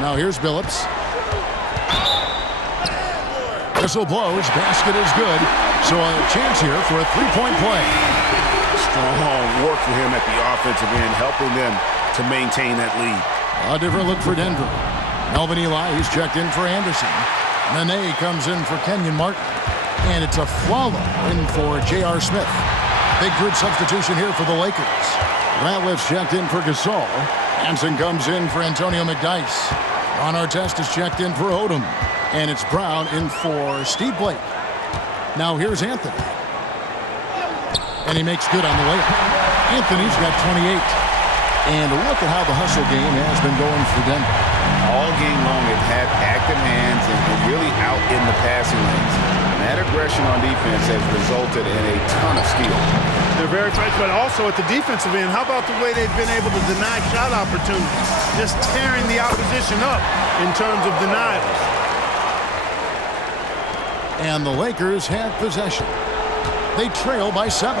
Now here's Billups. Whistle blows. Basket is good. So a chance here for a three-point play. Strong work for him at the offensive end, helping them to maintain that lead. A different look for Denver. Melvin Ely, he's checked in for Anderson. Nene comes in for Kenyon Martin. And it's a Flalo in for J.R. Smith. Big good substitution here for the Lakers. Ratliff's checked in for Gasol. Hansen comes in for Antonio McDyess. Ron Artest is checked in for Odom. And it's Brown in for Steve Blake. Now here's Anthony. And he makes good on the layup. Anthony's got 28. And look at how the hustle game has been going for Denver. All game long, they've had active hands and really out in the passing lanes. And that aggression on defense has resulted in a ton of steals. They're very effective, but also at the defensive end, how about the way they've been able to deny shot opportunities? Just tearing the opposition up in terms of denials. And the Lakers have possession. They trail by 7.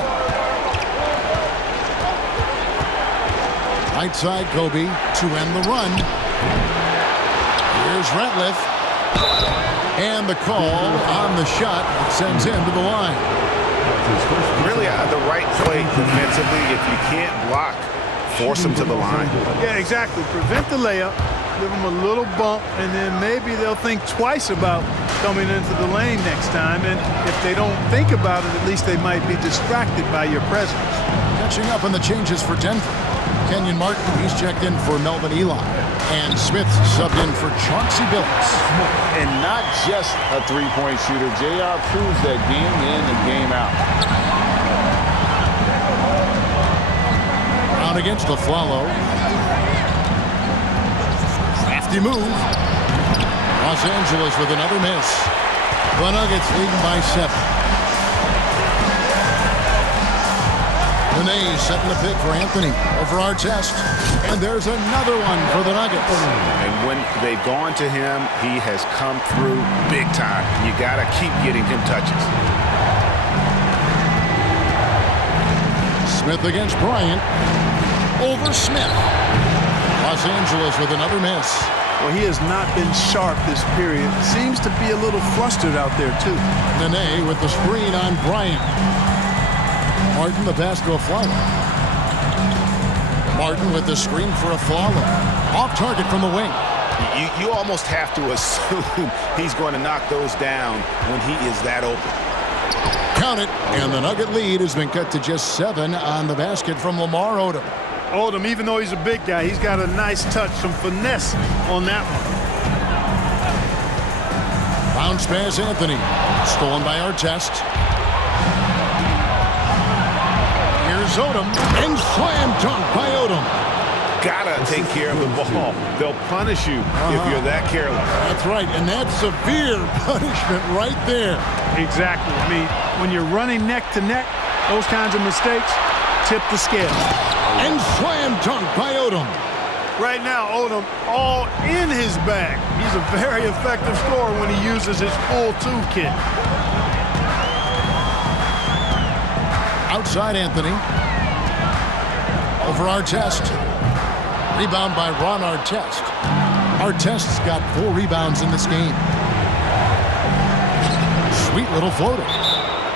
Right side, Kobe to end the run. Here's Ratliff. And the call on the shot that sends him to the line. Really the right play defensively. If you can't block, force them to the line. Yeah, exactly. Prevent the layup, give them a little bump, and then maybe they'll think twice about coming into the lane next time. And if they don't think about it, at least they might be distracted by your presence. Catching up on the changes for Denver. Kenyon Martin, he's checked in for Melvin Ely. And Smith subbed in for Chauncey Billups. And not just a three-point shooter. J.R. proves that game in and game out. Brown against Flalo. Crafty move. Los Angeles with another miss. The Nuggets leading by 7. Nene setting the pick for Anthony over Artest. And there's another one for the Nuggets. And when they've gone to him, he has come through big time. You got to keep getting him touches. Smith against Bryant. Over Smith. Los Angeles with another miss. Well, he has not been sharp this period. Seems to be a little flustered out there, too. Nene with the screen on Bryant. Martin the pass to Flalo. Martin with the screen for Flalo. Off target from the wing. You almost have to assume he's going to knock those down when he is that open. Count it. And the Nugget lead has been cut to just 7 on the basket from Lamar Odom. Odom, even though he's a big guy, he's got a nice touch, some finesse on that one. Bounce pass Anthony. Stolen by Artest. Here's Odom. And slam dunk by Odom. Gotta take care of the ball. They'll punish you if you're that careless. That's right, and that's severe punishment right there. Exactly. I mean, when you're running neck to neck, those kinds of mistakes tip the scale. And slam dunk by Odom. Right now, Odom all in his bag. He's a very effective scorer when he uses his full toolkit. Outside Anthony. Over Artest. Rebound by Ron Artest. Artest's got 4 rebounds in this game. Sweet little floater.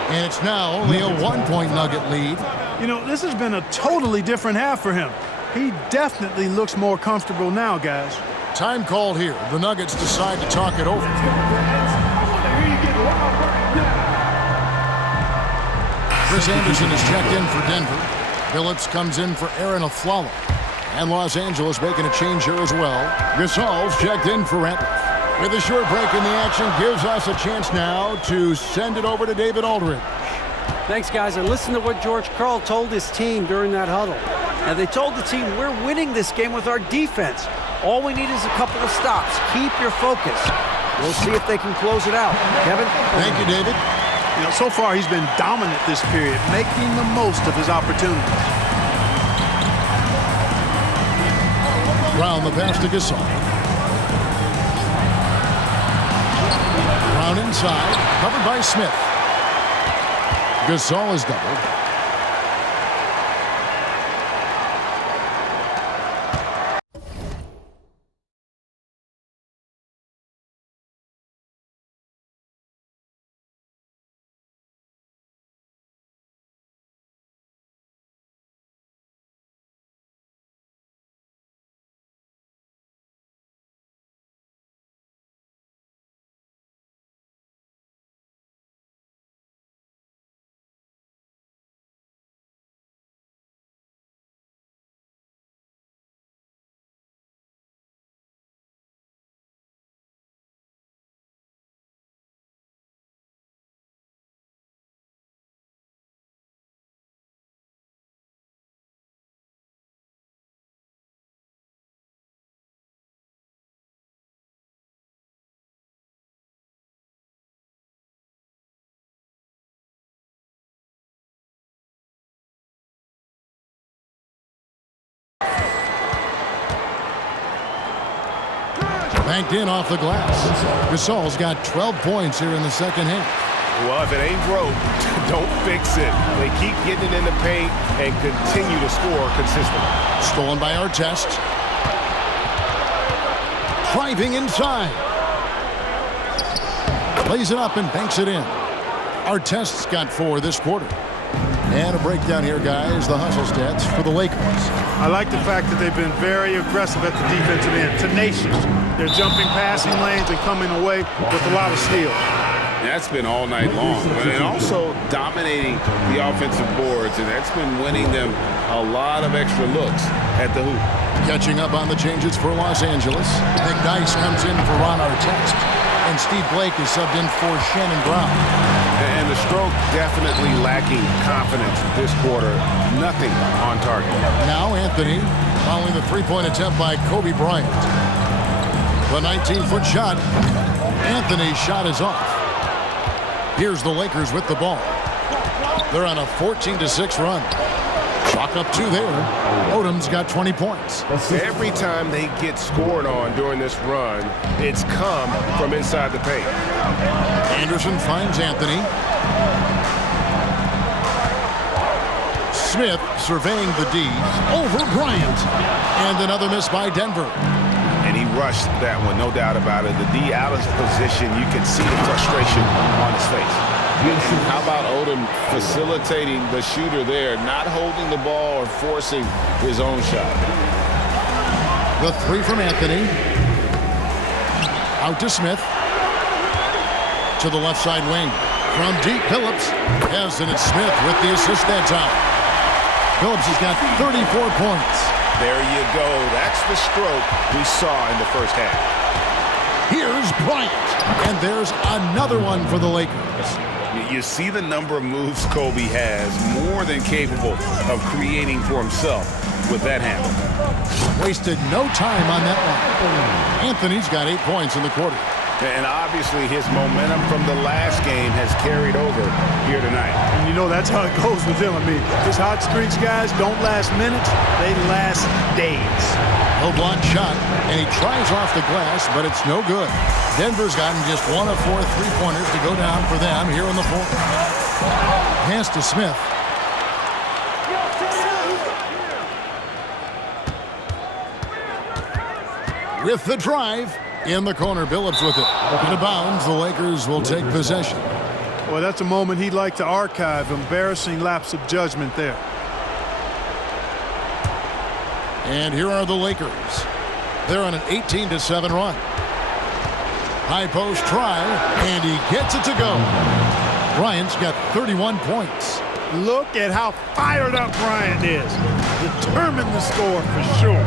And it's now only a 1-point Nugget lead. You know, this has been a totally different half for him. He definitely looks more comfortable now, guys. Time called here. The Nuggets decide to talk it over. Chris Anderson is checked in for Denver. Billups comes in for Aaron Aflalo. And Los Angeles making a change here as well. Gasol's checked in for Ratliff. With a short break in the action, gives us a chance now to send it over to David Aldridge. Thanks, guys. And listen to what George Karl told his team during that huddle. And they told the team, we're winning this game with our defense. All we need is a couple of stops. Keep your focus. We'll see if they can close it out. Kevin? Thank you, David. You know, so far he's been dominant this period, making the most of his opportunities. Brown the pass to Gasol. Brown inside, covered by Smith. Gasol is doubled. Banked in off the glass. Gasol's got 12 points here in the second half. Well, if it ain't broke, don't fix it. They keep getting it in the paint and continue to score consistently. Stolen by Artest. Driving inside. Plays it up and banks it in. Artest's got 4 this quarter. And a breakdown here, guys. The hustle stats for the Lakers. I like the fact that they've been very aggressive at the defensive end. Tenacious. They're jumping passing lanes and coming away with a lot of steals. That's been all night long. And also dominating the offensive boards. And that's been winning them a lot of extra looks at the hoop. Catching up on the changes for Los Angeles. Nick Dice comes in for Ron Artest. And Steve Blake is subbed in for Shannon Brown. And the stroke definitely lacking confidence this quarter. Nothing on target. Now Anthony following the three-point attempt by Kobe Bryant. The 19-foot shot. Anthony's shot is off. Here's the Lakers with the ball. They're on a 14-6 run. Chalk up 2 there. Odom's got 20 points. Every time they get scored on during this run, it's come from inside the paint. Anderson finds Anthony. Smith surveying the D's over Bryant. And another miss by Denver. And he rushed that one, no doubt about it. The D out of position, you can see the frustration on his face. And how about Odom facilitating the shooter there, not holding the ball or forcing his own shot. The 3 from Anthony. Out to Smith. To the left side wing. From deep, Phillips. Yes, and it's Smith with the assist that time. Phillips has got 34 points. There you go. That's the stroke we saw in the first half. Here's Bryant. And there's another one for the Lakers. You see the number of moves Kobe has, more than capable of creating for himself with that handle. Wasted no time on that one. Anthony's got 8 points in the quarter. And obviously his momentum from the last game has carried over here tonight. And you know that's how it goes with him. I mean, his hot streaks, guys, don't last minutes. They last days. No blocked shot, and he tries off the glass, but it's no good. Denver's gotten just 1 of 4 three-pointers to go down for them here in the fourth. Pass to Smith. With the drive. In the corner, Billups with it. Out of bounds, the Lakers will take possession. Well, that's a moment he'd like to archive. Embarrassing lapse of judgment there. And here are the Lakers. They're on an 18-7 run. High post try, and he gets it to go. Bryant's got 31 points. Look at how fired up Bryant is. Determined to score for sure.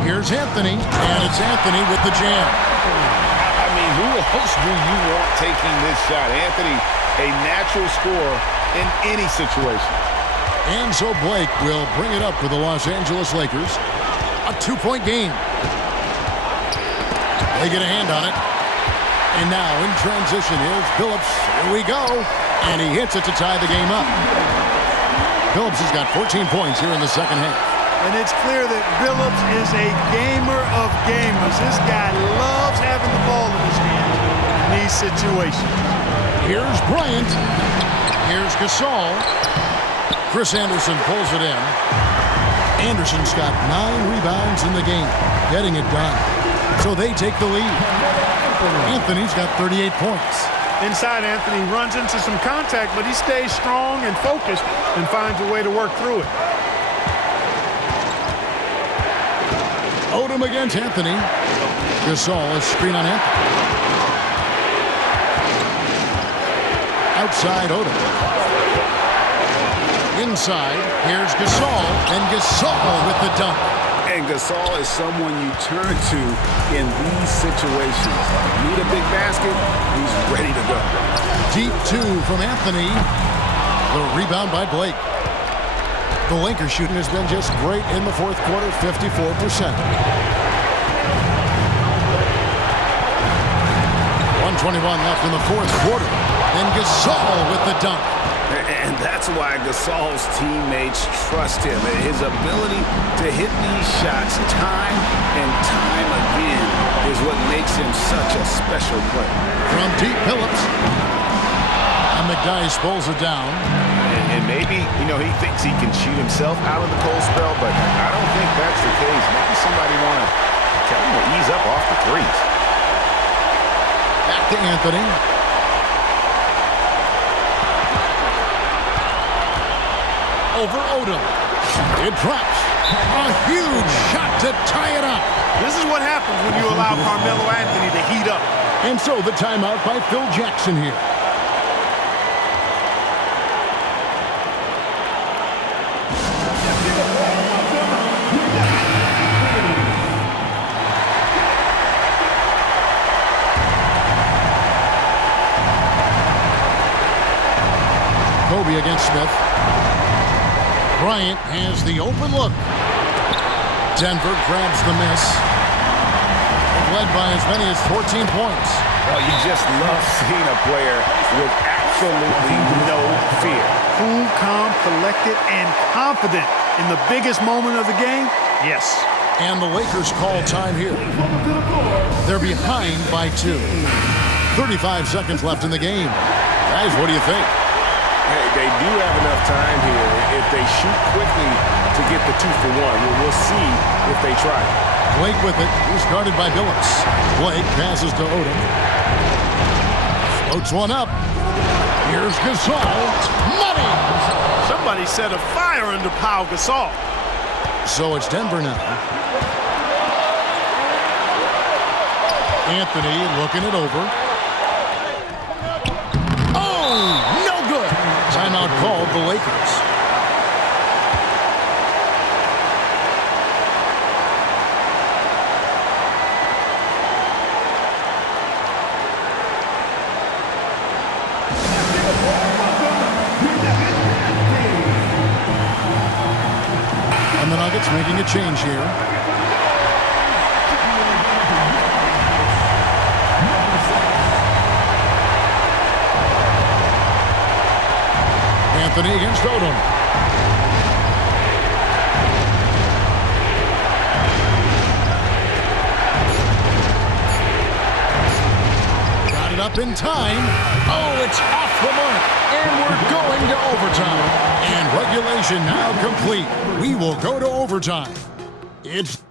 Here's Anthony, and it's Anthony with the jam. I mean, who else do you want taking this shot? Anthony, a natural scorer in any situation. And so Blake will bring it up for the Los Angeles Lakers. A 2-point game. They get a hand on it. And now in transition, here's Phillips. Here we go. And he hits it to tie the game up. Phillips has got 14 points here in the second half. And it's clear that Billups is a gamer of gamers. This guy loves having the ball in his hands in these situations. Here's Bryant. Here's Gasol. Chris Anderson pulls it in. Anderson's got 9 rebounds in the game, getting it done. So they take the lead. Anthony's got 38 points. Inside, Anthony runs into some contact, but he stays strong and focused and finds a way to work through it. Odom against Anthony. Gasol, a screen on Anthony. Outside Odom. Inside, here's Gasol, and Gasol with the dunk. And Gasol is someone you turn to in these situations. Need a big basket, he's ready to go. Deep 2 from Anthony. The rebound by Blake. The Lakers shooting has been just great in the fourth quarter, 54%. 1:21 left in the fourth quarter. And Gasol with the dunk. And that's why Gasol's teammates trust him. His ability to hit these shots time and time again is what makes him such a special player. From deep, Phillips. And McDyess pulls it down. And maybe, he thinks he can shoot himself out of the cold spell, but I don't think that's the case. Maybe somebody want to tell him to ease up off the threes. Back to Anthony. Over Odom. It drops. A huge shot to tie it up. This is what happens when you allow Carmelo Anthony to heat up. And so the timeout by Phil Jackson here. Kobe against Smith. Bryant has the open look. Denver grabs the miss. Led by as many as 14 points. Well, you just love seeing a player with absolutely no fear. Cool, calm, collected, and confident in the biggest moment of the game. Yes. And the Lakers call time here. They're behind by 2. 35 seconds left in the game. Guys, what do you think? Hey, they do have enough time here. If they shoot quickly to get the 2-for-1, we'll see if they try. Blake with it. He's guarded by Billups. Blake passes to Odom. Floats one up. Here's Gasol. Money! Somebody set a fire under Pau Gasol. So it's Denver now. Anthony looking it over. Oh, no good. Timeout called the Lakers. And the Nuggets making a change here. Anthony against Odom. Got it up in time. Oh, it's off the mark. And we're going to overtime. And regulation now complete. We will go to overtime. It's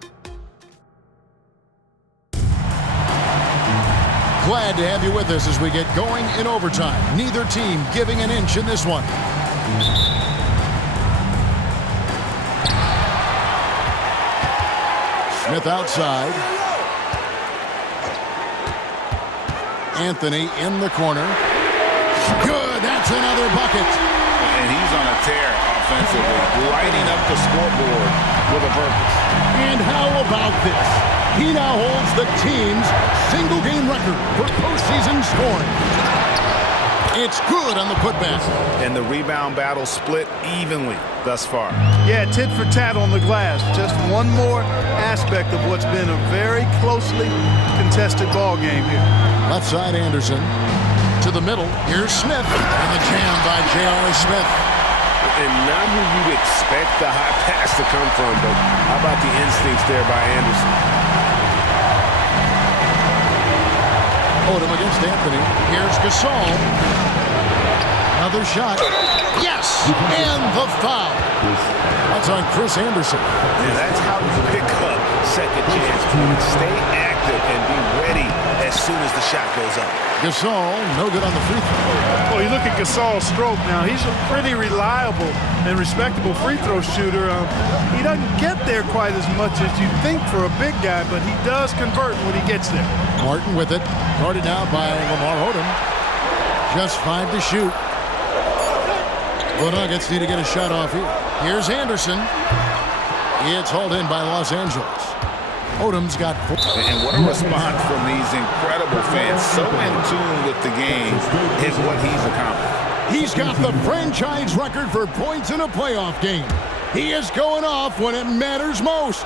glad to have you with us as we get going in overtime. Neither team giving an inch in this one. Smith outside. Anthony in the corner. Good, that's another bucket. And he's on a tear offensively, lighting up the scoreboard with a purpose. And how about this? He now holds the team's single-game record for postseason scoring. It's good on the putback. And the rebound battle split evenly thus far. Yeah, tit for tat on the glass. Just one more aspect of what's been a very closely contested ball game here. Left side Anderson. To the middle. Here's Smith. And the jam by J.R. Smith. And not who you'd expect the high pass to come from, but how about the instincts there by Anderson? Odom against Anthony. Here's Gasol. Another shot. Yes! And the foul. That's on Chris Anderson. And that's how you pick up second chance points. Stay active and be ready as soon as the shot goes up. Gasol, no good on the free throw. Well, you look at Gasol's stroke now. He's a pretty reliable and respectable free throw shooter. He doesn't get there quite as much as you think for a big guy, but he does convert when he gets there. Martin with it. Guarded now by Lamar Odom. Just 5 to shoot. The Nuggets need to get a shot off here. Here's Anderson. It's hauled in by Los Angeles. Odom's got 4. And what a response from these incredible fans. So in tune with the game is what he's accomplished. He's got the franchise record for points in a playoff game. He is going off when it matters most.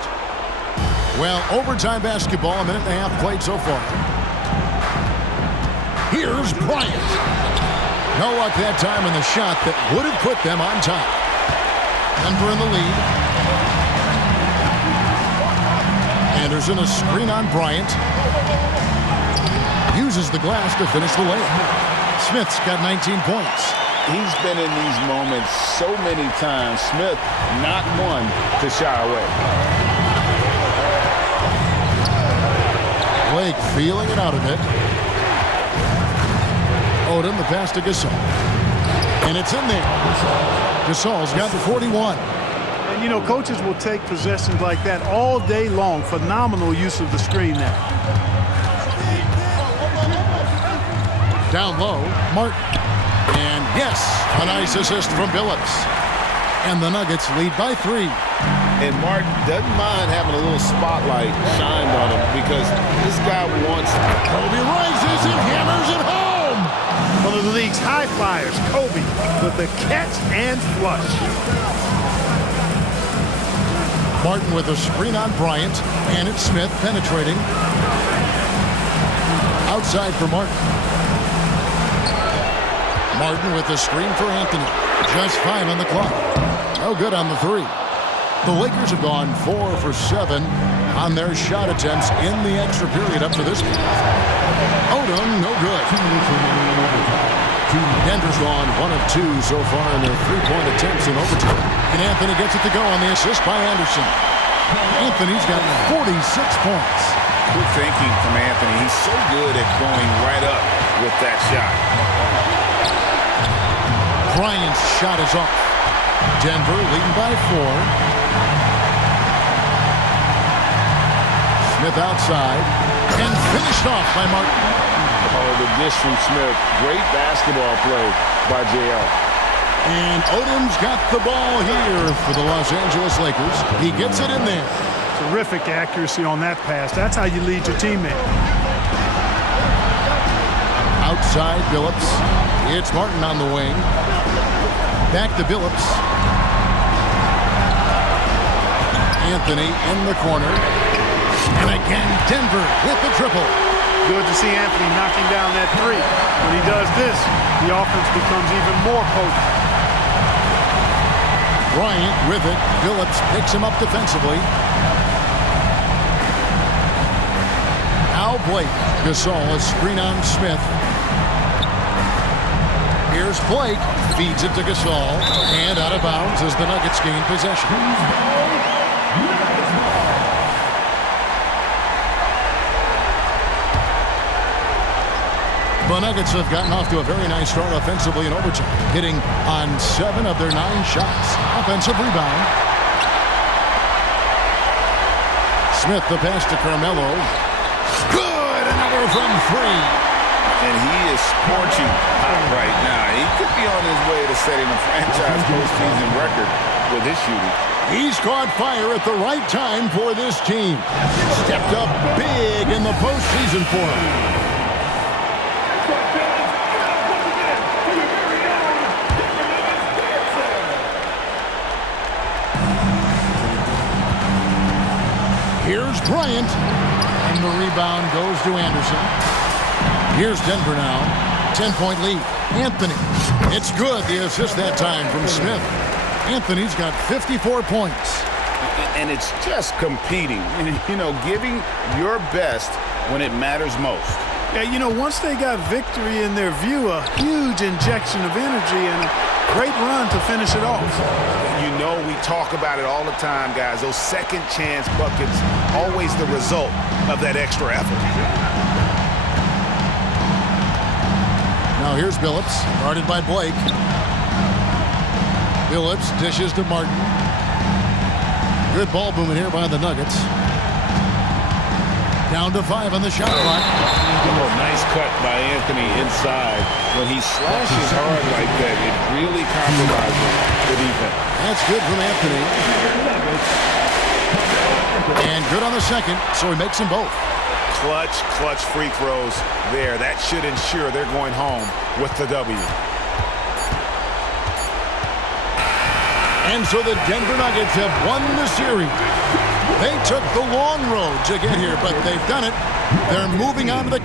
Well, overtime basketball, a minute and a half played so far. Here's Bryant. No luck that time in the shot that would have put them on top. Denver in the lead. Anderson, a screen on Bryant. Uses the glass to finish the layup. Smith's got 19 points. He's been in these moments so many times. Smith, not one to shy away. Blake feeling it out a bit. Odom, the pass to Gasol. And it's in there. Gasol's got 41. And, you know, coaches will take possessions like that all day long. Phenomenal use of the screen there. Down low, Martin. And yes, a nice assist from Billups. And the Nuggets lead by 3. And Martin doesn't mind having a little spotlight shined on him because this guy wants. Kobe rises and hammers it home. One of the league's high flyers, Kobe, with the catch and flush. Martin with a screen on Bryant. And it's Smith penetrating. Outside for Martin. Martin with the screen for Anthony. Just 5 on the clock. No good on the 3. The Lakers have gone 4 for 7 on their shot attempts in the extra period up to this point. Odom, no good. Denver's gone 1 of 2 so far in their 3-point attempts in overtime. And Anthony gets it to go on the assist by Anderson. Anthony's got 46 points. Good thinking from Anthony. He's so good at going right up with that shot. Bryant's shot is off. Denver leading by 4. Smith outside and finished off by Martin. Oh, the dish from Smith. Great basketball play by JR. And Odom's got the ball here for the Los Angeles Lakers. He gets it in there. Terrific accuracy on that pass. That's how you lead your teammate. Outside Billups. It's Martin on the wing. Back to Billups. Anthony in the corner. And again, Denver with the triple. Good to see Anthony knocking down that 3. When he does this, the offense becomes even more potent. Bryant with it. Billups picks him up defensively. Now Blake. Gasol, a screen on Smith. Here's Blake. Feeds it to Gasol. And out of bounds as the Nuggets gain possession. The Nuggets have gotten off to a very nice start offensively in overtime, hitting on 7 of their 9 shots. Offensive rebound. Smith, the pass to Carmelo. Good! Another from 3. And he is scorching hot right now. He could be on his way to setting a franchise postseason record with his shooting. He's caught fire at the right time for this team. Stepped up big in the postseason for him. Here's Bryant. And the rebound goes to Anderson. Here's Denver now. 10-point lead. Anthony. It's good. The assist that time from Smith. Anthony's got 54 points. And it's just competing. You know, giving your best when it matters most. Yeah, you know, once they got victory in their view, a huge injection of energy and a great run to finish it off. You know, we talk about it all the time, guys. Those second chance buckets, always the result of that extra effort. Now here's Billups, guarded by Blake. Billups dishes to Martin. Good ball movement here by the Nuggets. Down to 5 on the shot clock. Oh, nice cut by Anthony inside. When he slashes hard like that, it really compromises the defense. That's good from Anthony. And good on the second, so he makes them both. Clutch free throws there. That should ensure they're going home with the W. And so the Denver Nuggets have won the series. They took the long road to get here, but they've done it. They're moving on to the